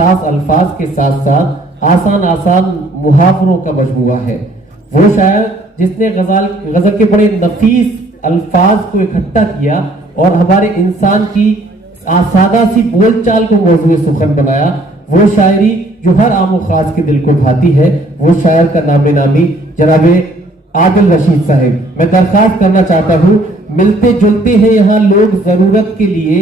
हसास अल्फाज के साथ साथ आसान आसान मुहावरों का मजमुआ है। वो शायर जिसने गजल के बड़े नफीस अल्फाज को इकट्ठा किया और हमारे इंसान की सादा सी बोलचाल को मौजूद सुखन बनाया, वो शायरी जो हर आम खास के दिल को भाती है, वो शायर का नामे नामी जनाबे आदिल रशीद साहब। मैं दरखास्त करना चाहता हूँ, मिलते जुलते हैं यहाँ लोग जरूरत के लिए,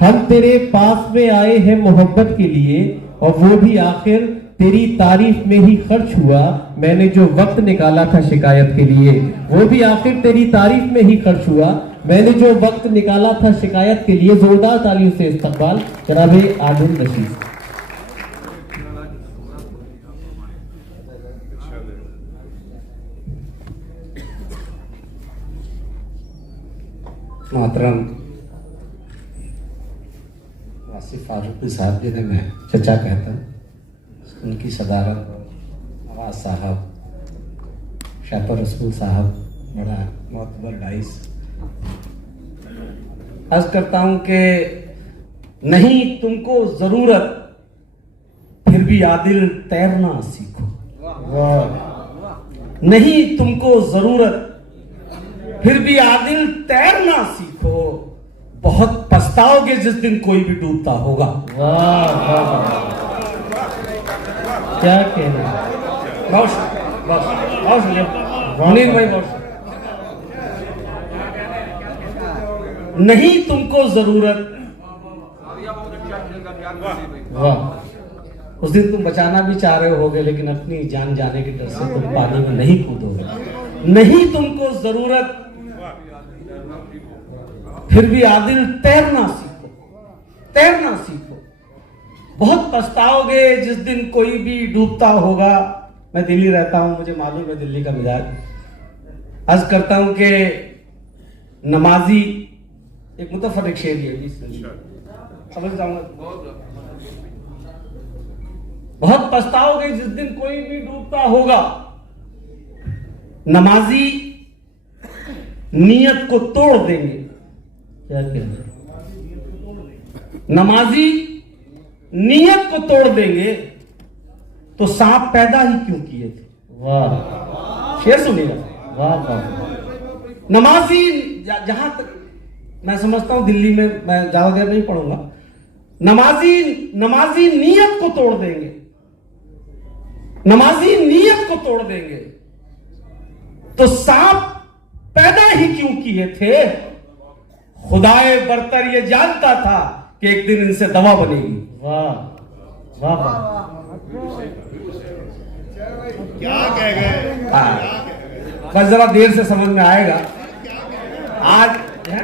हम तेरे पास में आए हैं मोहब्बत के लिए, और वो भी आखिर तेरी तारीफ में ही खर्च हुआ, मैंने जो वक्त निकाला था शिकायत के लिए। वो भी आखिर तेरी तारीफ में ही खर्च हुआ, मैंने जो वक्त निकाला था शिकायत के लिए। जोरदार तालियों से इस्तकबाल जनाबे आदिल रशीद। मोहतरम वासिफ फारूकी साहब जिन्हें मैं चचा कहता हूँ, उनकी सदारत, नवाज साहब, शाफर रसूल साहब, बड़ा मोतबर बाइस, अर्ज करता हूँ कि नहीं तुमको जरूरत, फिर भी आदिल तैरना सीखो। नहीं तुमको जरूरत, फिर भी आदिल तैरना सीखो, बहुत पछताओगे जिस दिन कोई भी डूबता होगा। वाह वाह, क्या कहना। नहीं तुमको जरूरत, वाह, उस दिन तुम बचाना भी चाह रहे होगे, लेकिन अपनी जान जाने के डर से तुम पानी में नहीं कूदोगे। नहीं तुमको जरूरत, फिर भी आदिल तैरना सीखो, तैरना सीखो, बहुत पछताओगे जिस दिन कोई भी डूबता होगा। मैं दिल्ली रहता हूं, मुझे मालूम है दिल्ली का मिजाज। अर्ज करता हूं कि नमाजी एक मुतफर्रिक शेर है, समझ जाऊंगा। बहुत पछताओगे जिस दिन कोई भी डूबता होगा, नमाजी नियत को तोड़ देंगे। क्या कहना। नमाजी नियत को तोड़ देंगे तो सांप पैदा ही क्यों किए थे। वाह, शेर सुनिएगा। वाह वाह। नमाजी जहां तक मैं समझता हूं दिल्ली में, मैं ज्यादा देर नहीं पढ़ूंगा, नमाजी नियत को तोड़ देंगे, नमाजी नियत को तोड़ देंगे तो सांप पैदा ही क्यों किए थे। खुदाए बरतर ये जानता था कि एक दिन इनसे दवा बनेगी। वाह वाह वाह, क्या कह गए। बस जरा देर से समझ में आएगा। आज है?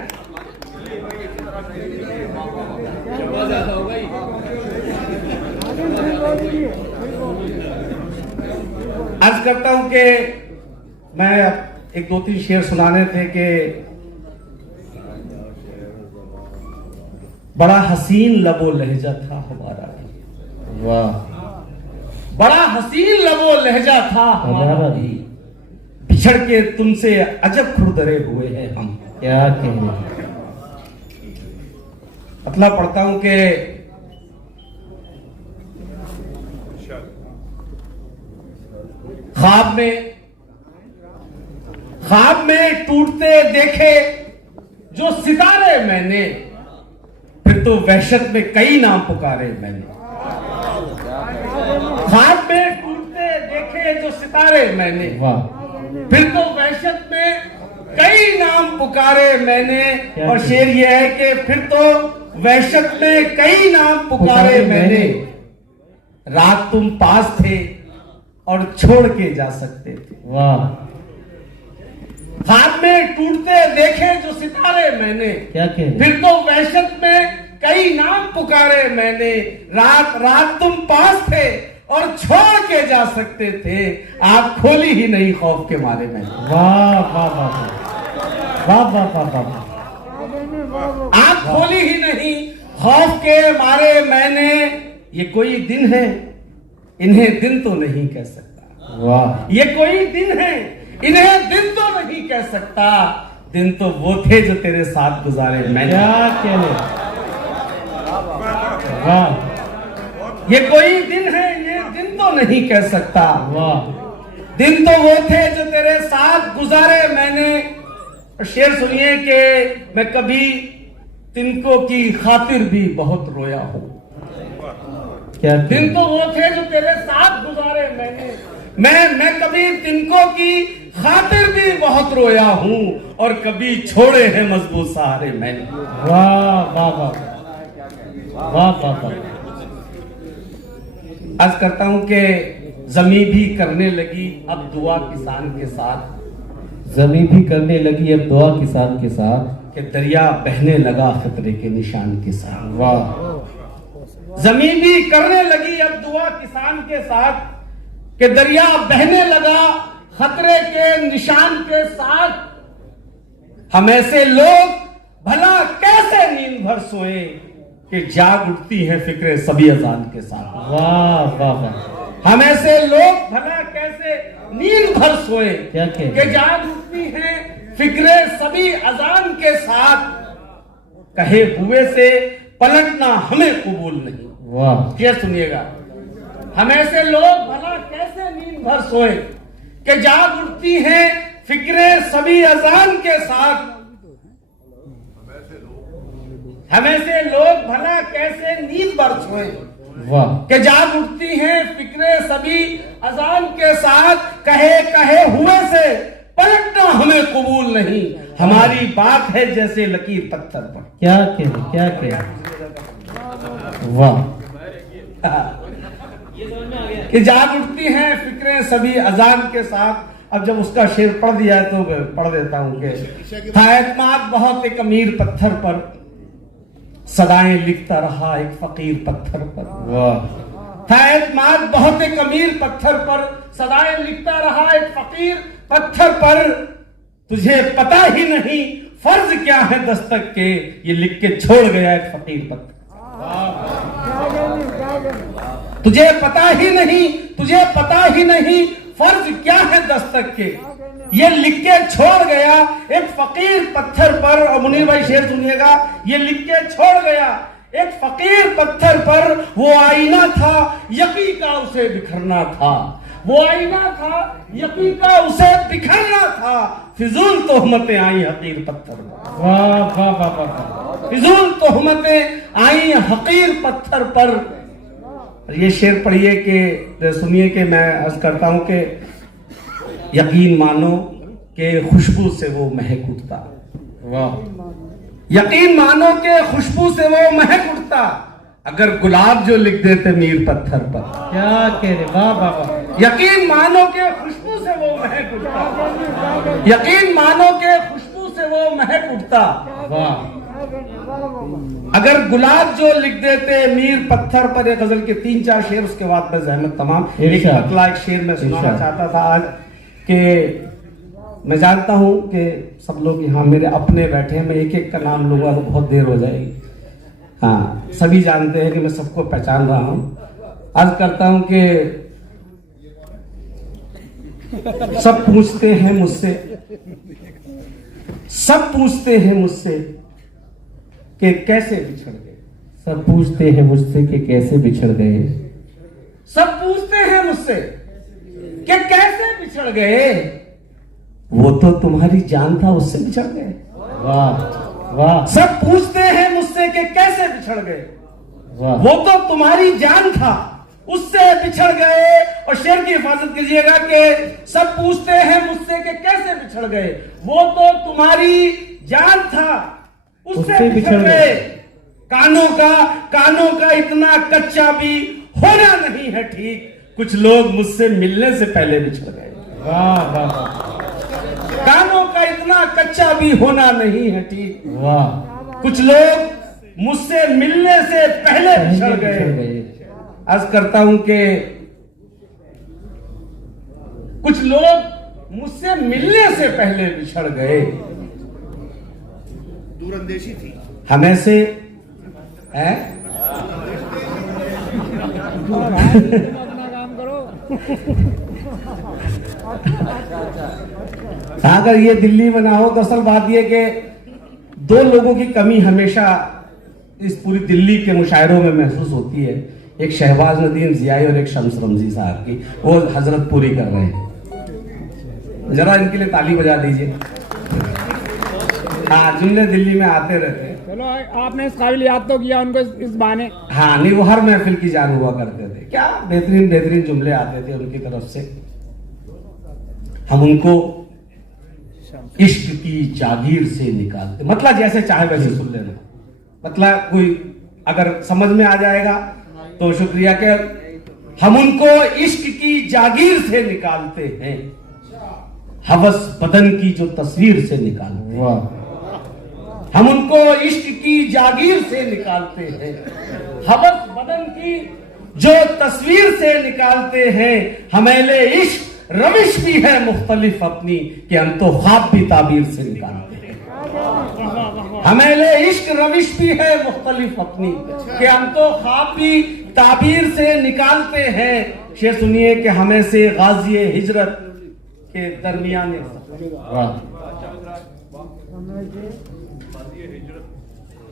अर्ज करता हूं कि मैं एक दो तीन शेर सुनाने थे कि बड़ा हसीन लबो लहजा था हमारा। वाह, बड़ा हसीन लबो लहजा था हमारा भी, बिछड़ के तुमसे अजब खुरदरे हुए हैं हम। क्या कहना। मतलब पढ़ता हूं कि ख्वाब में टूटते देखे जो सितारे मैंने, फिर तो वहशत में कई नाम पुकारे मैंने। ख्वाब में टूटते देखे जो सितारे मैंने, वाह, फिर तो वहशत में कई नाम पुकारे मैंने। और शेर ये है कि फिर तो वहशत में कई नाम पुकारे मैंने, रात तुम पास थे और छोड़ के जा सकते थे। वाह, ख्वाब में टूटते देखे जो सितारे मैंने, क्या कहना। फिर तो वहशत में कई नाम पुकारे मैंने, रात तुम पास थे और छोड़ के जा सकते थे, आंख खोली ही नहीं खौफ के मारे मैंने। वाह वाह वाह वाह वाह वाह वाह, आंख खोली ही नहीं खौफ के मारे मैंने। ये कोई दिन है, इन्हें दिन तो नहीं कह सकता। वाह, ये कोई दिन है, इन्हें दिन तो नहीं कह सकता, दिन तो वो थे जो तेरे साथ गुजारे मैंने। क्या कहने। वाह, ये कोई दिन है, ये दिन तो नहीं कह सकता। वाह, दिन तो वो थे जो तेरे साथ गुजारे मैंने। शेर सुनिए कि मैं कभी तिनको की खातिर भी बहुत रोया हूं। क्या दिन तो वो थे जो तेरे साथ गुजारे मैंने, मैं कभी तिनको की खातिर भी बहुत रोया हूं, और कभी छोड़े हैं मजबूत सहारे मैंने। वाह वाह वाह वाह वाह वाह। आज करता हूं कि जमी भी करने लगी अब दुआ किसान के साथ, जमी भी करने लगी अब दुआ किसान के साथ, कि दरिया बहने लगा खतरे के निशान के साथ। वाह, जमी भी करने लगी अब दुआ किसान के साथ, कि दरिया बहने लगा खतरे के निशान के साथ। हम ऐसे लोग भला कैसे नींद भर सोए, कि जाग उठती है फिक्रे सभी अजान के साथ। वाह वाह वाह। हम ऐसे लोग भला कैसे नींद भर सोए, क्या कह कि जाग उठती है फिक्रे सभी अजान के साथ। कहे हुए से पलटना हमें कबूल नहीं। वाह, ये सुनिएगा, हम ऐसे लोग भला कैसे नींद भर सोए, कि जाग उठती है फिक्रे सभी अजान के साथ। हम ऐसे लोग भला कैसे नींद भर सोए, वाह, कि जाग उठती हैं फिक्रे सभी अजान के साथ। कहे हुए से पलटना हमें कबूल नहीं, हमारी बात है जैसे लकीर पत्थर पर। क्या कह, क्या कह। वाह, कि जाग उठती हैं फिक्रें सभी अजान के साथ। अब जब उसका शेर पढ़ दिया है तो मैं पढ़ देता हूं कि था एतमाद बहुत एक अमीर पत्थर पर, सदाएं लिखता रहा एक फकीर पत्थर पर। वाह, था एतमाद बहुत एक अमीर पत्थर पर, सदाएं लिखता रहा एक फकीर पत्थर पर। तुझे पता ही नहीं फर्ज क्या है दस्तक के, ये लिख के छोड़ गया एक फकीर पत्थर। तुझे पता ही नहीं फर्ज क्या है दस्तक के, ये लिख के छोड़ गया एक फकीर पत्थर पर। और मुनीर भाई शेर सुनिएगा, ये लिख के छोड़ गया एक फकीर पत्थर पर। वो आईना था यकी का उसे बिखरना था, वो आईना था यकी का उसे बिखरना था। फिजूल तोहमतें आई हकीर पत्थर पर। वाह वाह वाह वाह। फिजूल तोहमतें आई हकीर पत्थर पर। ये शेर पढ़िए कि सुनिए कि मैं अर्ज करता हूं कि यकीन मानो कि खुशबू से वो महक उठता। वाह, यकीन मानो कि खुशबू से वो महक उठता, अगर गुलाब जो लिख देते मीर पत्थर पर। क्या कह रहे। वाह वाह वाह। यकीन मानो कि खुशबू से वो महक उठता, यकीन मानो कि खुशबू से वो महक उठता। वाह, अगर गुलाब जो लिख देते मीर पत्थर पर। एक गजल के 3-4 शेर, उसके बाद मैं जहमत तमाम। एक इरशाद। पतला एक शेर मैं सुनाना इरशाद। चाहता था आज, कि मैं जानता हूं कि सब लोग यहाँ मेरे अपने बैठे हैं, मैं एक एक का नाम लूंगा तो बहुत देर हो जाएगी। हाँ, सभी जानते हैं कि मैं सबको पहचान रहा हूं। अर्ज करता हूं कि सब पूछते हैं मुझसे, सब पूछते हैं मुझसे कि कैसे बिछड़ गए। सब पूछते हैं मुझसे कि कैसे बिछड़ गए। सब पूछते हैं मुझसे कि कैसे बिछड़ गए, वो तो तुम्हारी जान था उससे बिछड़ गए। वाह वाह सब पूछते हैं मुझसे कि कैसे बिछड़ गए, वाह। वो तो तुम्हारी जान था उससे बिछड़ गए। और शेर की हिफाजत कीजिएगा कि सब पूछते हैं मुझसे कि कैसे बिछड़ गए, वो तो तुम्हारी जान था उससे बिछड़ गए। कानों का इतना कच्चा भी होना नहीं है ठीक, कुछ लोग मुझसे मिलने से पहले बिछड़ गए। वाह वाह वाह। कानों का इतना कच्चा भी होना नहीं है ठीक, वाह, कुछ लोग मुझसे मिलने से पहले बिछड़ गए। अर्ज करता हूं कि कुछ लोग मुझसे मिलने से पहले बिछड़ गए। दूरंदेशी थी। हमें से है अगर ये दिल्ली में ना हो तो असल बात ये कि दो लोगों की कमी हमेशा इस पूरी दिल्ली के मुशायरों में महसूस होती है। एक शहबाज नदीम जियाई और एक शम्स रमजी साहब की, वो हजरत पूरी कर रहे हैं। जरा इनके लिए ताली बजा दीजिए। हाँ, जुमले दिल्ली में आते रहते हैं। चलो आपने इस काबिल याद तो किया उनको इस बहाने। हाँ, नहीं वो हर महफिल की जान हुआ करते थे। क्या बेहतरीन बेहतरीन जुमले आते थे उनकी तरफ से। हम उनको इश्क की जागीर से निकालते, मतलब जैसे चाहे वैसे सुन लेना, मतलब कोई अगर समझ में आ जाएगा तो शुक्रिया के हम उनको इश्क की जागीर से निकालते हैं, हवस बदन की जो तस्वीर से निकालते हैं। वाह, हम उनको इश्क की जागीर से निकालते हैं, हवस बदन की जो तस्वीर से निकालते हैं। हमेले इश्क रविश भी है मुख्तलिफ अपनी, कि हम तो ख्वाब भी ताबीर से निकालते हैं। हमेले इश्क रविश भी है मुख्तलिफ अपनी, कि हम तो ख्वाब भी ताबीर से निकालते हैं। शेर सुनिए कि हमें से गाज़ी हिजरत के दरमियान वाह,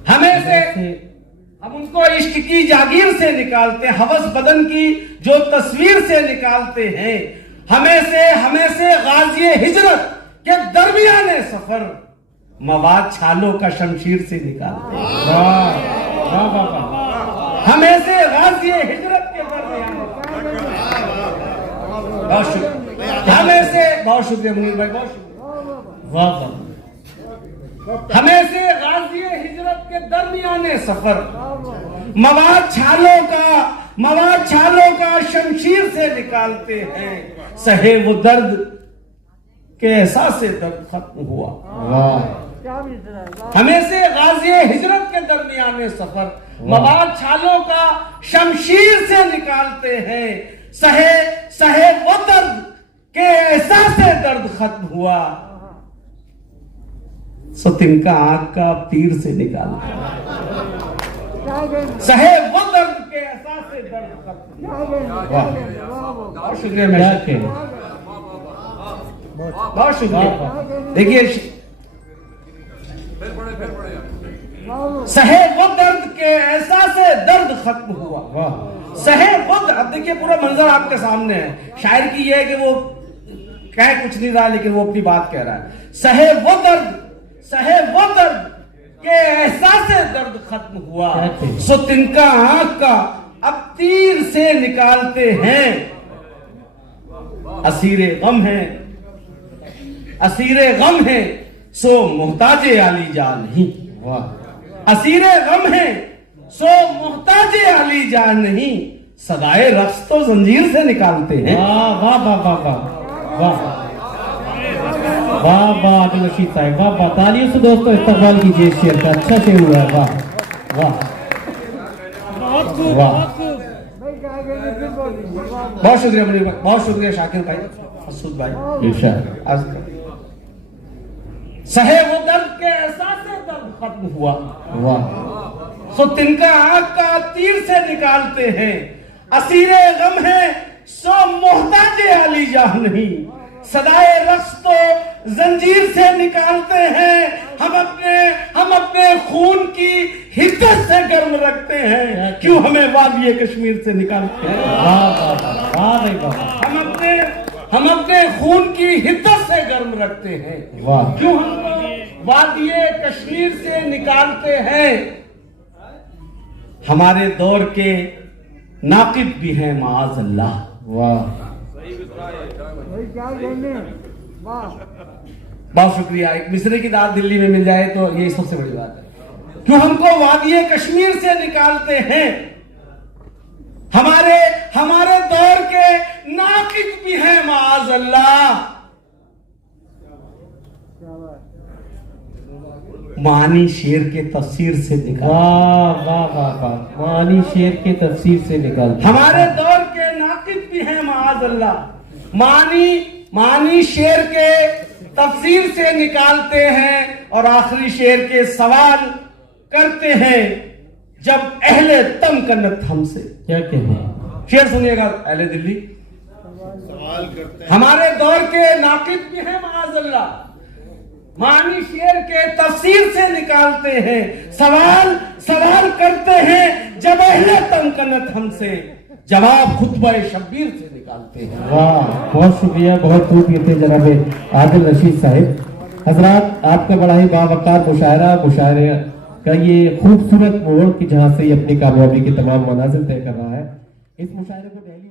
हमें से हम उनको इश्क की जागीर से निकालते हैं, हवस बदन की जो तस्वीर से निकालते हैं। हमें से गाज़ी हिजरत के दरमियान सफर मवाद छालों का शमशीर से निकालते हैं। वाह, वाह, वाह, वाह। हमें से गाज़ी हिजरत के दरमियान, बहुत शुक्रिया। हमें से बहुत शुक्रिया मुनीर भाई, बहुत शुक्रिया। वाह, वाह, हमें से गाज़ी हिजरत के दरमियान सफर मवाद छालों का शमशीर से निकालते हैं। सहे वो दर्द के एहसास से दर्द खत्म हुआ। वाह, हमें से गाज़ी हिजरत के दरमियान सफर मवाद छालों का शमशीर से निकालते हैं। सहे वो दर्द के एहसास से दर्द खत्म हुआ, सो तिनका आंख का तीर से निकालते हैं। सहे वो दर्द के एहसास से दर्द खत्म हुआ। वाह, बहुत शुक्रिया क्या मेरा, खेल, बहुत शुक्रिया। देखिए, सहे वो दर्द के एहसास से दर्द खत्म हुआ। वाह, सहे वो अब देखिए पूरा मंजर आपके सामने है। शायर की यह है कि वो कह कुछ नहीं रहा लेकिन वो अपनी बात कह रहा है। सहे वो दर्द के एहसास से दर्द खत्म हुआ, सो तिनका आंख का अब तीर से निकालते हैं। असीरे गम है सो मोहताजे आली जा नहीं। वाह, असीरे गम है सो मोहताजे आली जा नहीं, सदाए रक्स तो जंजीर से निकालते हैं। वाह, वाह, वाह, वाह, वाह, वाह, वाह, वाह, अब्दुल रशीद साहब, वाह, वाह। तालियों से दोस्तों इस्तकबाल कीजिए शेर का, अच्छा से हुआ है। वाह, वाह, वाह, बहुत शुक्रिया मुनीर भाई, बहुत शुक्रिया शाकिर भाई, मसूद भाई। इरशाद, सहे वो दर्द के एहसास से दर्द खत्म हुआ, वाह, सो तिनका आंख का तीर से निकालते हैं। असीरे गम है सो मोहताजे आली जा नहीं, सदाए रक्स तो जंजीर से निकालते हैं। हम अपने खून की हिद्दत से गर्म रखते हैं, क्यों हमें वादिये कश्मीर से निकालते हैं। वाह, वाह, वाह, भाई, वाह, हम अपने खून की हिद्दत से गर्म रखते हैं, वाह, क्यों हमको वादिये कश्मीर से निकालते हैं। हमारे दौर के नाकिद भी हैं माअज़ अल्लाह। वाह, बहुत शुक्रिया। एक मिसरे की दाद दिल्ली में मिल जाए तो ये सबसे बड़ी बात है। क्यों हमको वादिये कश्मीर से निकालते हैं। हमारे दौर के नाकिद भी हैं माअज़ अल्लाह। मानी शेर के तफसीर से निकाल, वाह, वाह, वाह, वाह, मानी शेर के तफसीर से निकाल। हमारे दौर के नाकिद भी हैं माअज़ अल्लाह। मानी शेर के तफसीर से निकालते हैं और आखिरी शेर के सवाल करते हैं जब अहले तमकन्नत हमसे। क्या कहते हैं? शेर सुनिएगा अहले दिल्ली। सवाल करते हैं। हमारे दौर के नाकिद भी हैं माअज़ अल्लाह। मानी शेर के तफसीर से निकालते हैं, सवाल सवाल करते हैं, जब अहले तमकनत हमसे जवाब खुतबा शब्बीर से निकालते हैं। वाह, बहुत शुक्रिया, बहुत खूब ये थे जनाब आदिल रशीद साहिब। हजरात, आपका बड़ा ही बावकार मुशायरे का ये खूबसूरत मोड़ कि जहां से ये अपनी कामयाबी की तमाम मनाजिल तय कर रहा है। इस मुशायरे को दिल्ली